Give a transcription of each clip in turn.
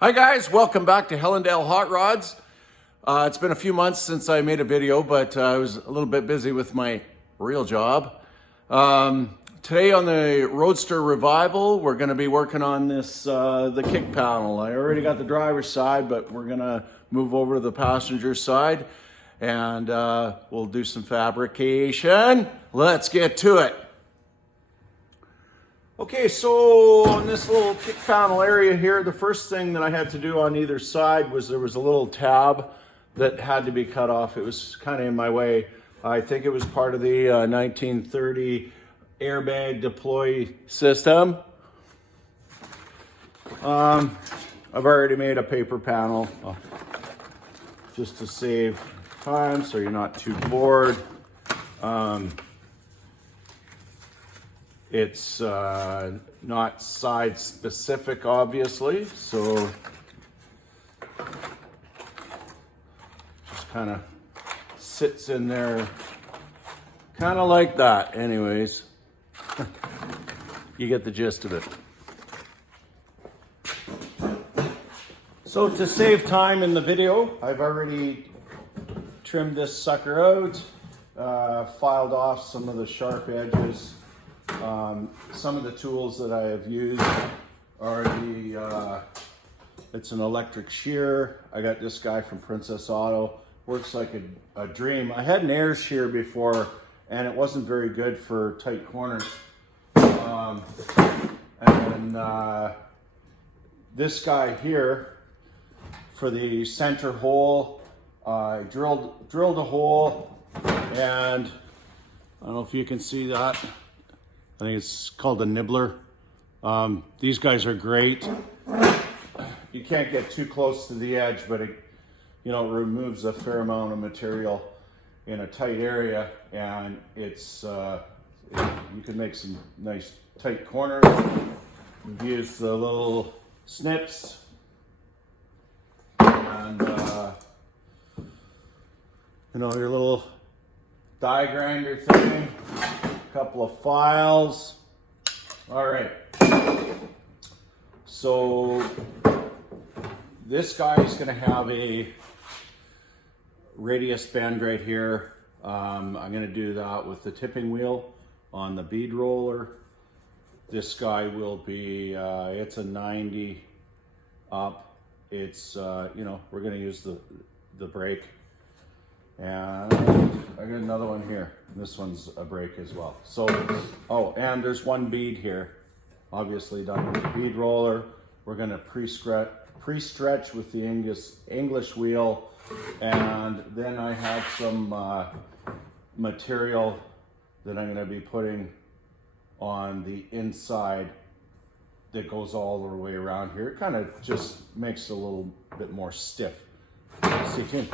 Hi guys, welcome back to Hellendale Hotrods. It's been a few months since I made a video, but I was a little bit busy with my real job. Today on the Roadster Revival, we're going to be working on this, the kick panel. I already got the driver's side, but we're going to move over to the passenger side and we'll do some fabrication. Let's get to it. Okay, so on this little kick panel area here, the first thing that I had to do on either side was there was a little tab that had to be cut off. It was kind of in my way. I think it was part of the 1930 airbag deploy system. I've already made a paper panel just to save time so you're not too bored. It's not side specific, obviously, so just kind of sits in there kind of like that. Anyways, you get the gist of it. So to save time in the video, I've already trimmed this sucker out, filed off some of the sharp edges. Some of the tools that I have used are it's an electric shear. I got this guy from Princess Auto. Works like a dream. I had an air shear before and it wasn't very good for tight corners. This guy here for the center hole, I drilled a hole, and I don't know if you can see that. I think it's called a nibbler. These guys are great. You can't get too close to the edge, but it, you know, removes a fair amount of material in a tight area, and it's you can make some nice tight corners. We've used the little snips and you know, your little die grinder thing. Couple of files. All right. So this guy is going to have a radius bend right here. I'm going to do that with the tipping wheel on the bead roller. This guy will be, it's a 90 up. It's, you know, we're going to use the brake. And I got another one here. This one's a brake as well. So, oh, and there's one bead here, obviously done with the bead roller. We're going to pre-stretch with the English wheel, and then I have some material that I'm going to be putting on the inside that goes all the way around here. It kind of just makes it a little bit more stiff. See you soon.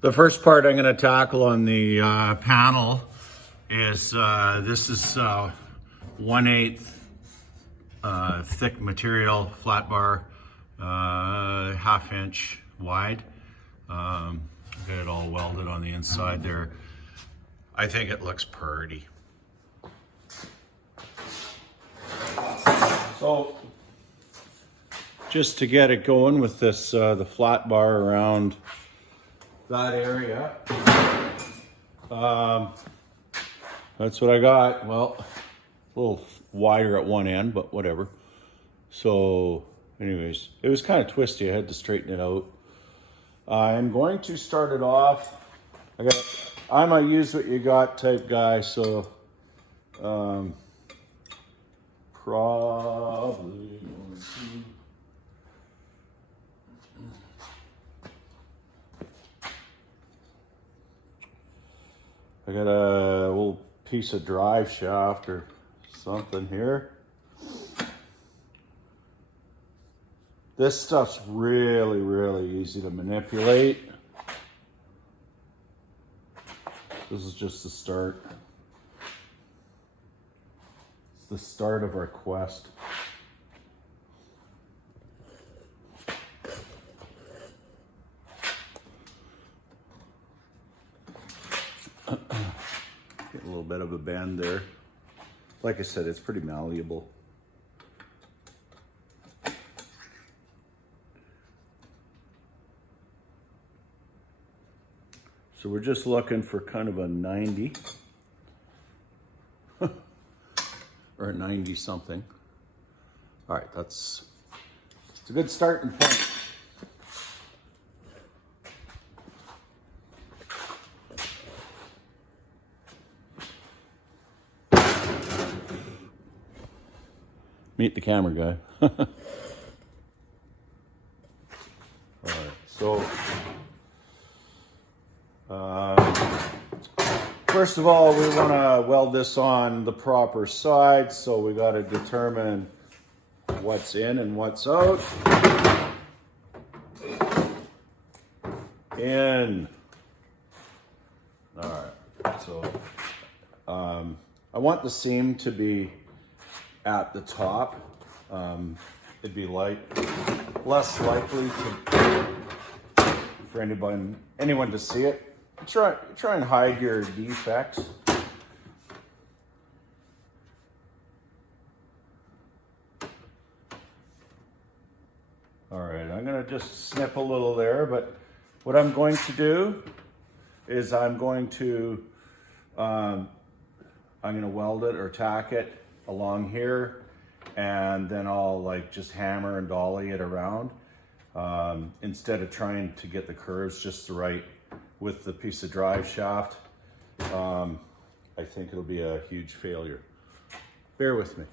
The first part I'm going to tackle on the panel is this is 1/8 thick material, flat bar, 1/2 inch wide. Got it all welded on the inside there. I think it looks pretty. So just to get it going with this, the flat bar around that area, that's what I got. Well, a little wider at one end, but whatever. So anyways, it was kind of twisty. I had to straighten it out. I'm going to start it off. I'm a use what you got type guy, so probably going to I got a little piece of drive shaft or something here. This stuff's really, really easy to manipulate. This is just the start. It's the start of our quest. Get a little bit of a bend there. Like I said, it's pretty malleable. So we're just looking for kind of a 90 or a 90 something. All right, it's a good starting point. Meet the camera guy. All right, so first of all, we want to weld this on the proper side, so we got to determine what's in and what's out. In. All right, so I want the seam to be at the top. It'd be less likely for anyone to see it. Try and hide your defects. All right, I'm gonna just snip a little there, but what I'm going to do is I'm gonna weld it or tack it along here, and then I'll like just hammer and dolly it around instead of trying to get the curves just right with the piece of drive shaft. I think it'll be a huge failure. Bear with me.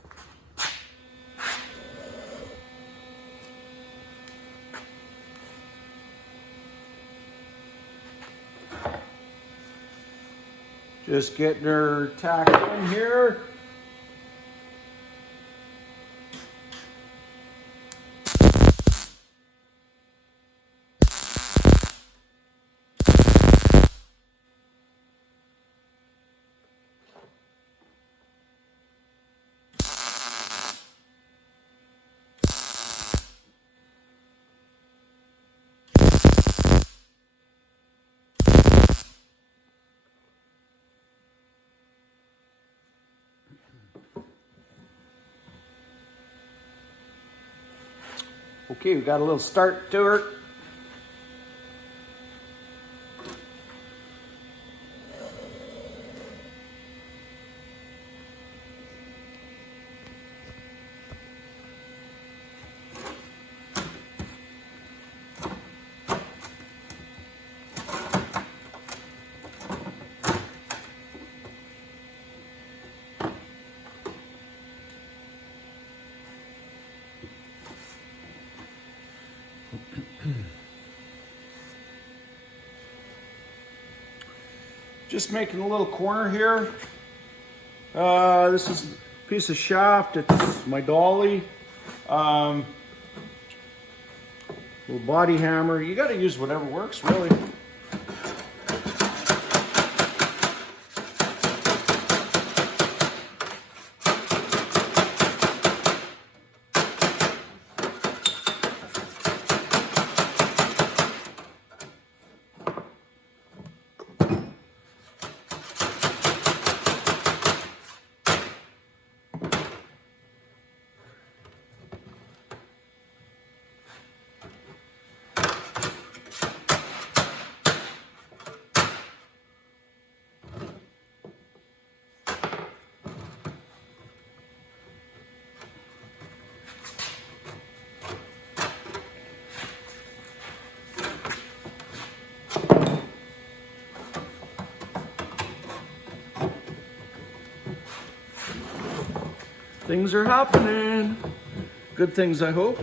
Just getting her tacked in here. Okay, we got a little start to her. Just making a little corner here. This is a piece of shaft. It's my dolly. Little body hammer. You got to use whatever works, really. Things are happening. Good things, I hope.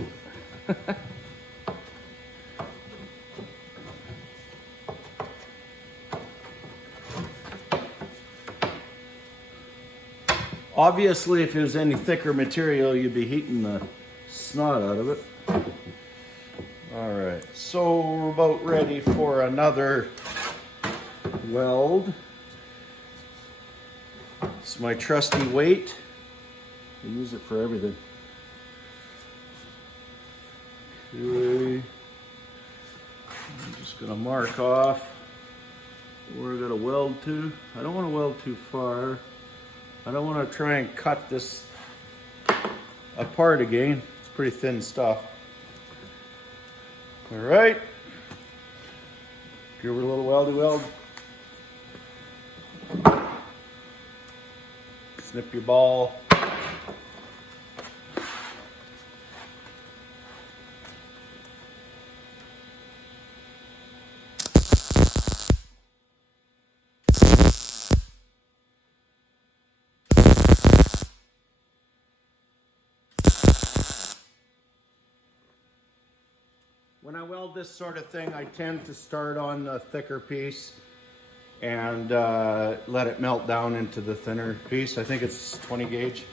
Obviously, if it was any thicker material, you'd be heating the snot out of it. All right, so we're about ready for another weld. It's my trusty weight. I use it for everything. Okay. I'm just gonna mark off where we're gonna weld to. I don't want to weld too far. I don't want to try and cut this apart again. It's pretty thin stuff. All right. Give it a little weldy weld. snip your ball. When I weld this sort of thing, I tend to start on the thicker piece and let it melt down into the thinner piece. I think it's 20 gauge.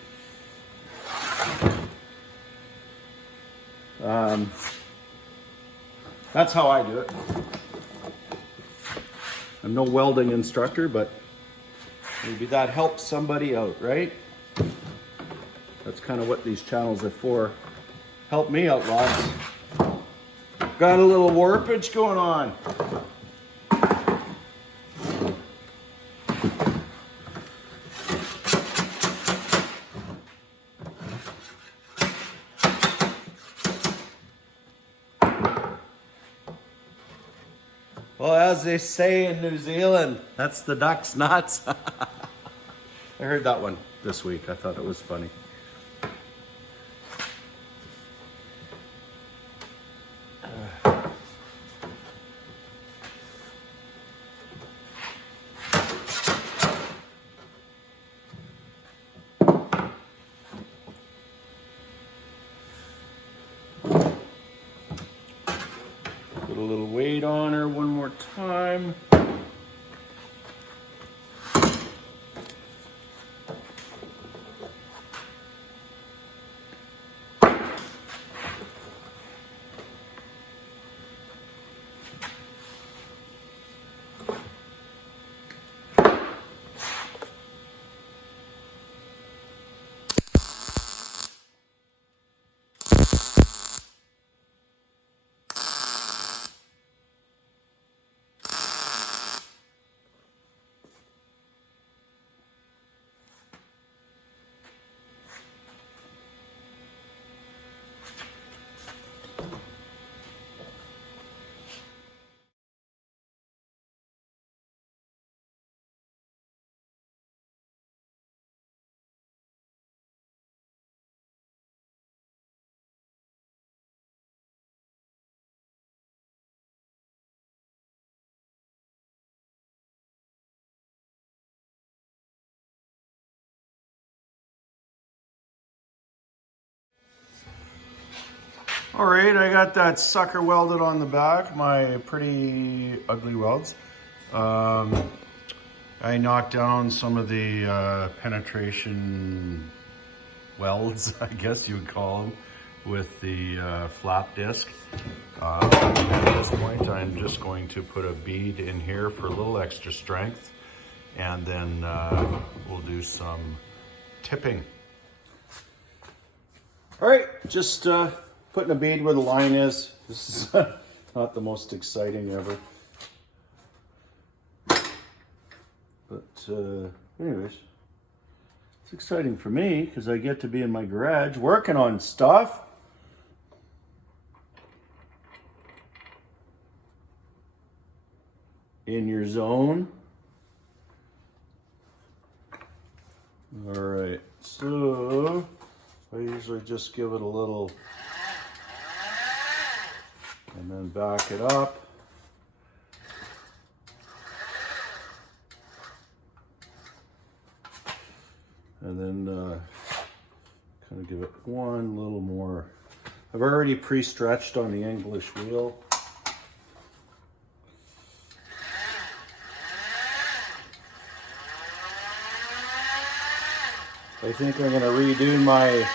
That's how I do it. I'm no welding instructor, but maybe that helps somebody out, right? That's kind of what these channels are for. Help me out lots. Got a little warpage going on. Well, as they say in New Zealand, that's the duck's nuts. I heard that one this week. I thought it was funny. Put a little weight on her one more time. All right, I got that sucker welded on the back, my pretty ugly welds. I knocked down some of the penetration welds, I guess you would call them, with the flap disc. At this point, I'm just going to put a bead in here for a little extra strength, and then we'll do some tipping. All right, just putting a bead where the line is. This is not the most exciting ever. But anyways, it's exciting for me because I get to be in my garage working on stuff. In your zone. All right, so I usually just give it a little and then back it up. And then kind of give it one little more. I've already pre-stretched on the English wheel. I think I'm going to redo my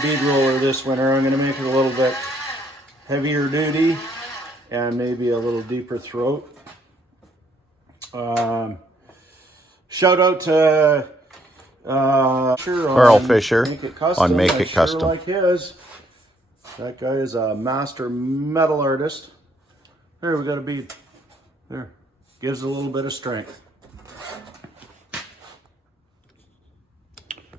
bead roller this winter. I'm going to make it a little bit heavier duty and maybe a little deeper throat. Shout out to Earl Fisher on Make It Custom. Like his. That guy is a master metal artist. There, we got a bead. There, gives a little bit of strength.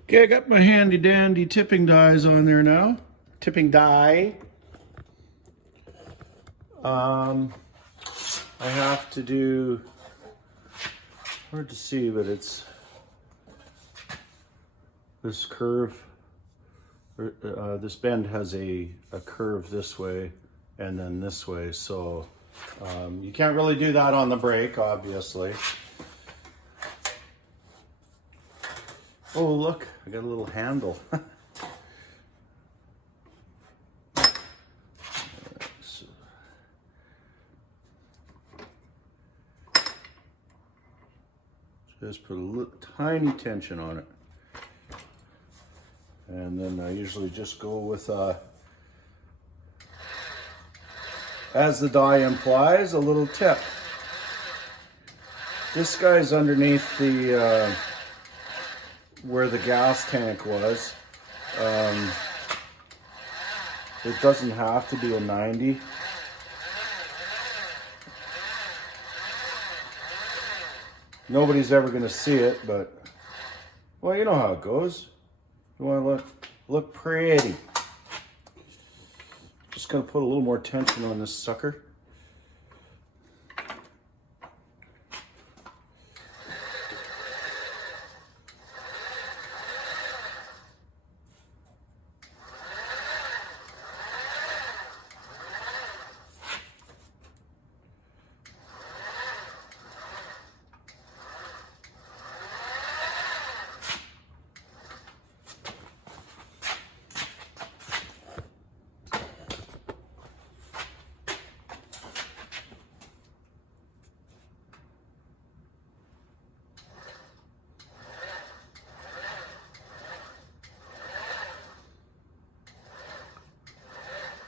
Okay, I got my handy dandy tipping dies on there now. Tipping die. I have to do hard to see, but it's this curve. This bend has a curve this way and then this way, so you can't really do that on the brake, obviously. Oh, look, I got a little handle. Just put a little tiny tension on it. And then I usually just go with, as the die implies, a little tip. This guy's underneath the, where the gas tank was. It doesn't have to be a 90. Nobody's ever going to see it, but, well, you know how it goes. You want to look pretty. Just going to put a little more tension on this sucker.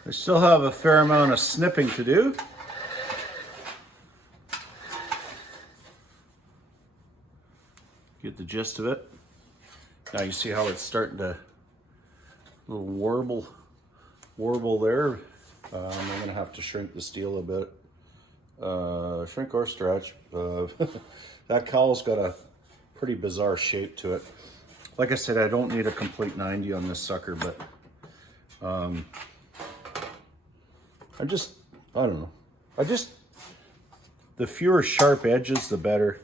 I still have a fair amount of snipping to do. Get the gist of it. Now you see how it's starting to little warble there. I'm gonna have to shrink the steel a bit. Shrink or stretch. That cowl's got a pretty bizarre shape to it. Like I said, I don't need a complete 90 on this sucker, but I don't know. The fewer sharp edges, the better.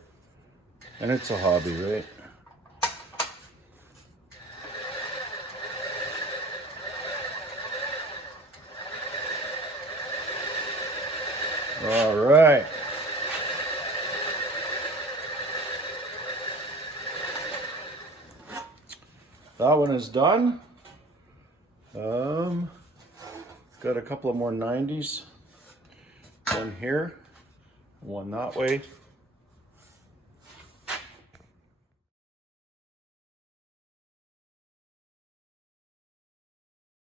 And it's a hobby, right? All right. That one is done. Got a couple of more 90s. One here, one that way.